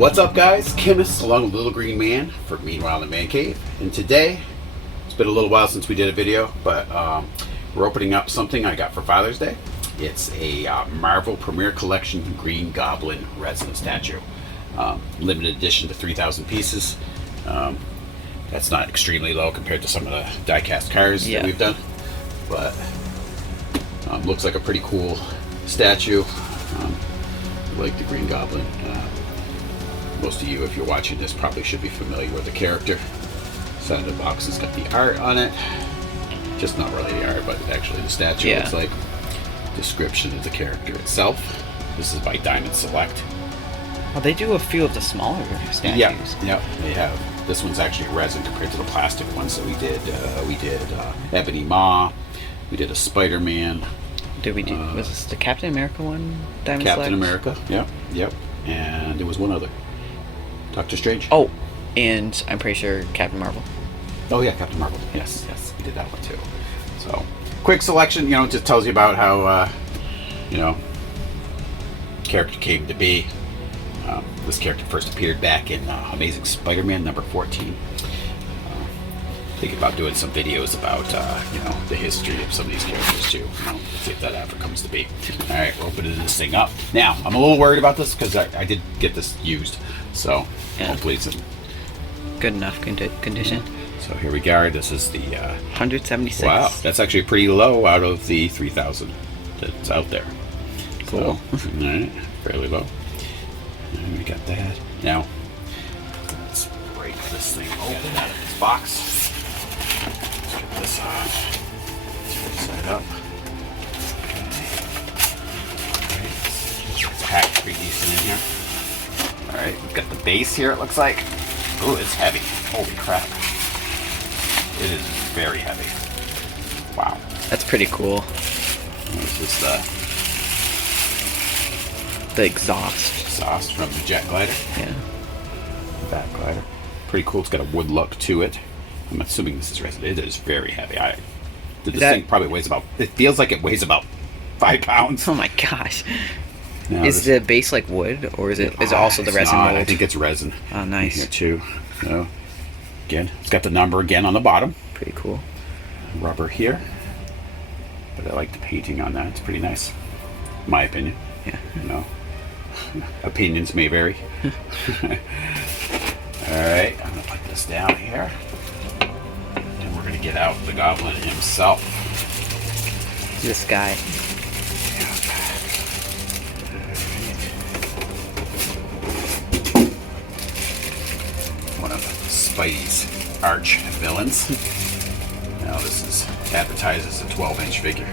What's up, guys? Chemist along with Little Green Man for Meanwhile in the Man Cave. And today, it's been a little while since we did a video, but we're opening up something I got for Father's Day. It's a Marvel Premier Collection Green Goblin resin statue. Limited edition to 3,000 pieces. That's not extremely low compared to some of the die-cast cars that we've done, but looks like a pretty cool statue. Like the Green Goblin. Most of you, if you're watching this, probably should be familiar with the character. Side of the box has got the art on it. Just not really the art, but actually the statue looks like. Description of the character itself. This is by Diamond Select. Well, they do a few of the smaller statues. Yeah, they have. This one's actually resin compared to the plastic ones that we did. We did Ebony Maw. We did a Spider-Man. Did we do? Was this the Captain America one? Diamond Captain Select? America. Yep. And there was one other. Doctor Strange. Oh, and I'm pretty sure Captain Marvel. Oh yeah, Captain Marvel. Yes, we did that one too. So, quick selection. Just tells you about how character came to be. This character first appeared back in Amazing Spider-Man number 14. Thinking about doing some videos about the history of some of these characters too. See if that ever comes to be. All right, we're opening this thing up now. I'm a little worried about this because I did get this used, so hopefully it's in good enough condition. So here we go. This is the 176. Wow, that's actually pretty low out of the 3,000 that's out there. Cool. So, all right, fairly low. And we got that. Now let's break this thing open out of this box. Let's get this off. Turn this side up. Okay. It's packed pretty decent in here. Alright, we've got the base here, it looks like. Ooh, it's heavy. Holy crap. It is very heavy. Wow. That's pretty cool. This is the exhaust from the jet glider. Yeah. Back glider. Pretty cool. It's got a wood look to it. I'm assuming this is resin. It is very heavy. This thing probably weighs about, it feels like it weighs about 5 pounds. Oh my gosh. Now is the base like wood, or is it also the resin mold? I think it's resin. Oh, nice. Here too. So, again, it's got the number again on the bottom. Pretty cool. Rubber here. But I like the painting on that. It's pretty nice. In my opinion. Yeah. Opinions may vary. Alright, I'm going to put this down here. And we're going to get out the goblin himself. This guy. One of Spidey's arch villains. Now this is advertised as a 12-inch figure.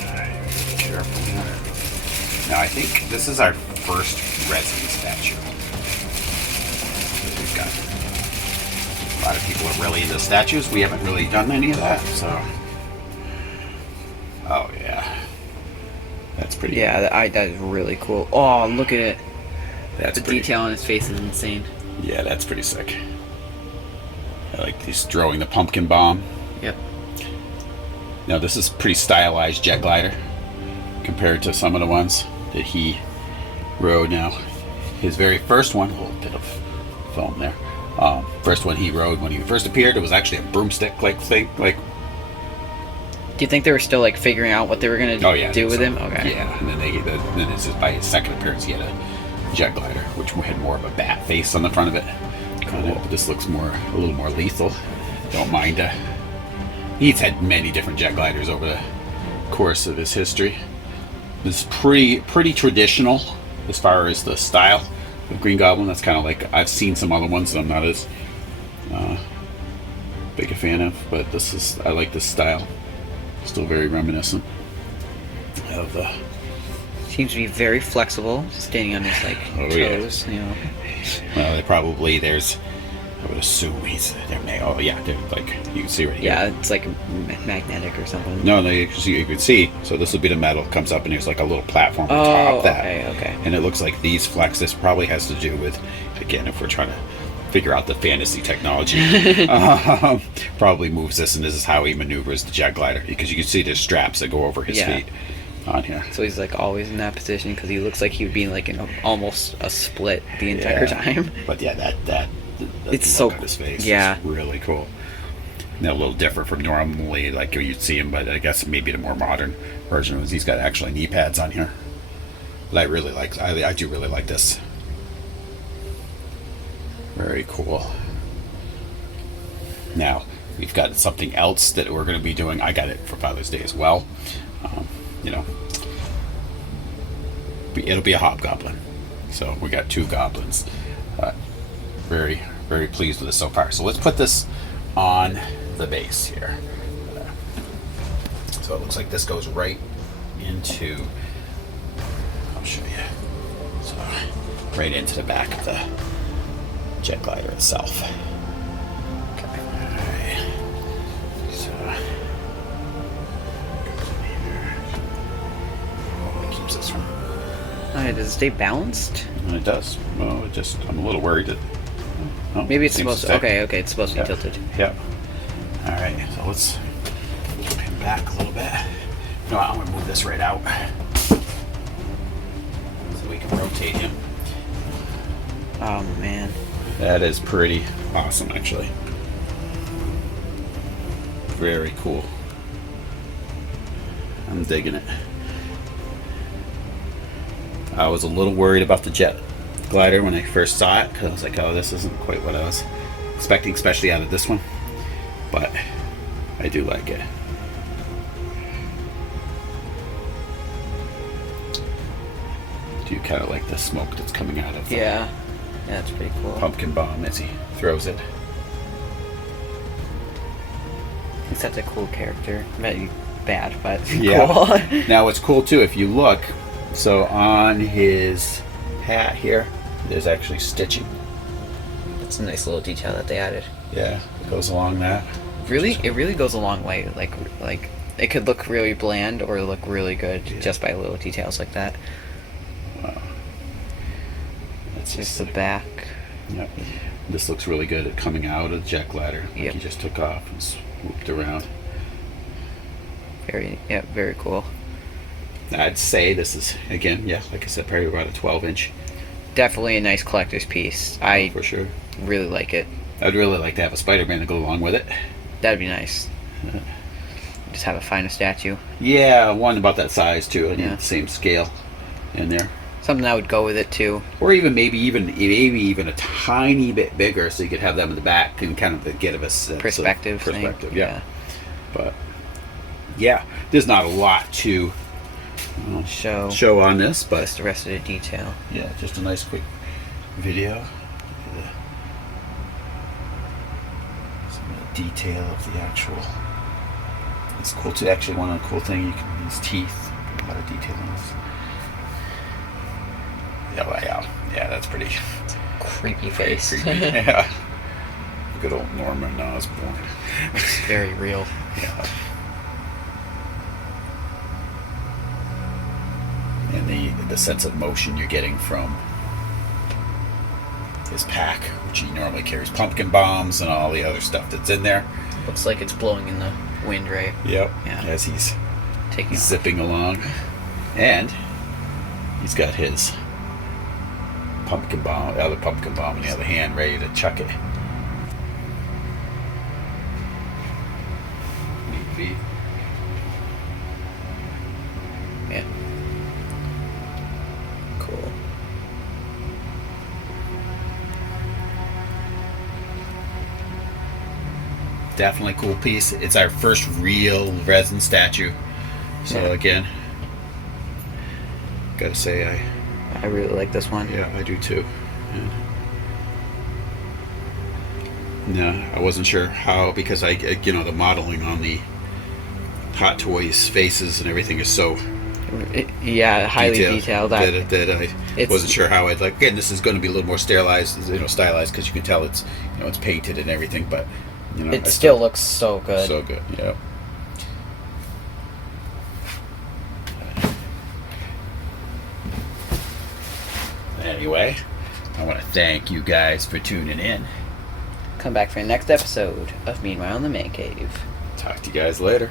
Alright, be careful here. Now I think this is our first resin statue. We've got a lot of people are really into statues. We haven't really done any of that, so. Oh yeah, that's pretty. Yeah, that is really cool. Oh, look at it. That's the detail on his face is insane. Yeah, that's pretty sick. I like he's throwing the pumpkin bomb. Yep. Now this is pretty stylized jet glider compared to some of the ones that he rode. Now his very first one, a little bit of film there, first one he rode when he first appeared, it was actually a broomstick like thing. Like, do you think they were still like figuring out what they were gonna do with him? Okay. Yeah, and then this is by his second appearance he had a jet glider which had more of a bat face on the front of it. Cool. But this looks a little more lethal. Don't mind. He's had many different jet gliders over the course of his history. It's pretty traditional as far as the style of Green Goblin. That's kind of like, I've seen some other ones that I'm not as big a fan of, but I like this style. Still very reminiscent of the. Seems to be very flexible, standing on his toes. Yeah. Well, I would assume they're made. Oh yeah, they're like, you can see right here. Yeah, it's like magnetic or something. No, you can see. So this would be the metal. Comes up and there's like a little platform on top of that. Okay. And it looks like these flex. This probably has to do with, again, if we're trying to figure out the fantasy technology, probably moves this, and this is how he maneuvers the jet glider, because you can see there's straps that go over his feet. on here. So he's like always in that position because he looks like he would be like in almost a split the entire time. But yeah, that it's so on his face yeah, is really cool. And a little different from normally like you'd see him, but I guess maybe the more modern version was he's got actually knee pads on here. But I really like, I do really like this. Very cool. Now we've got something else that we're going to be doing. I got it for Father's Day as well. You know, it'll be a hobgoblin. So we got 2 goblins. Very, very pleased with this so far. So let's put this on the base here. So it looks like this goes right into, I'll show you. So right into the back of the jet glider itself. Okay. All right. So keeps this from. Does it stay balanced? It does. Well, it just, I'm a little worried that. Oh, maybe it's supposed to. Okay, it's supposed to be tilted. Yep. All right. So let's move him back a little bit. No, I'm gonna move this right out so we can rotate him. Oh man. That is pretty awesome, actually. Very cool. I'm digging it. I was a little worried about the jet glider when I first saw it because I was like, oh, this isn't quite what I was expecting, especially out of this one. But I do like it. Do you kind of like the smoke that's coming out of the that's pretty cool. pumpkin bomb as he throws it? He's such a cool character. Maybe bad, but yeah. Cool. Now what's cool too, if you look, so on his hat here, there's actually stitching. It's a nice little detail that they added. Yeah, it goes along that. Really, it really goes a long way. Like it could look really bland or look really good just by little details like that. Wow. That's just the back. Yep. This looks really good at coming out of the jet glider. Like he just took off and swooped around. Very cool. I'd say this is, again, like I said, probably about a 12-inch. Definitely a nice collector's piece. For sure. Really like it. I'd really like to have a Spider-Man to go along with it. That'd be nice. Just have a finer statue. Yeah, one about that size too. I need the same scale in there. Something that would go with it too. Or maybe even a tiny bit bigger, so you could have them in the back and kind of get a perspective. Yeah. But yeah, there's not a lot to show on this, but just the rest of the detail. Yeah, just a nice quick video. Some of the detail of the actual. It's cool too. Actually, one cool thing, his teeth. A lot of detail on this. Yeah, that's pretty creepy face. Creepy. Yeah. Good old Norman Osborn. It's very real. Yeah. And the sense of motion you're getting from his pack, which he normally carries pumpkin bombs and all the other stuff that's in there. Looks like it's blowing in the wind, right? Yep. Yeah. As he's zipping along. And he's got his other pumpkin bomb in the other hand, ready to chuck it. Neat feet. Yeah. Cool. Definitely cool piece. It's our first real resin statue. So again, gotta say I really like this one. Yeah, I do too. No, I wasn't sure how, because the modeling on the Hot Toys faces and everything is so highly detailed that I wasn't sure how I'd like. Again, this is going to be a little more stylized because you can tell it's it's painted and everything, but it still looks so good. So good, yeah. Anyway, I want to thank you guys for tuning in. Come back for the next episode of Meanwhile in the Man Cave. Talk to you guys later.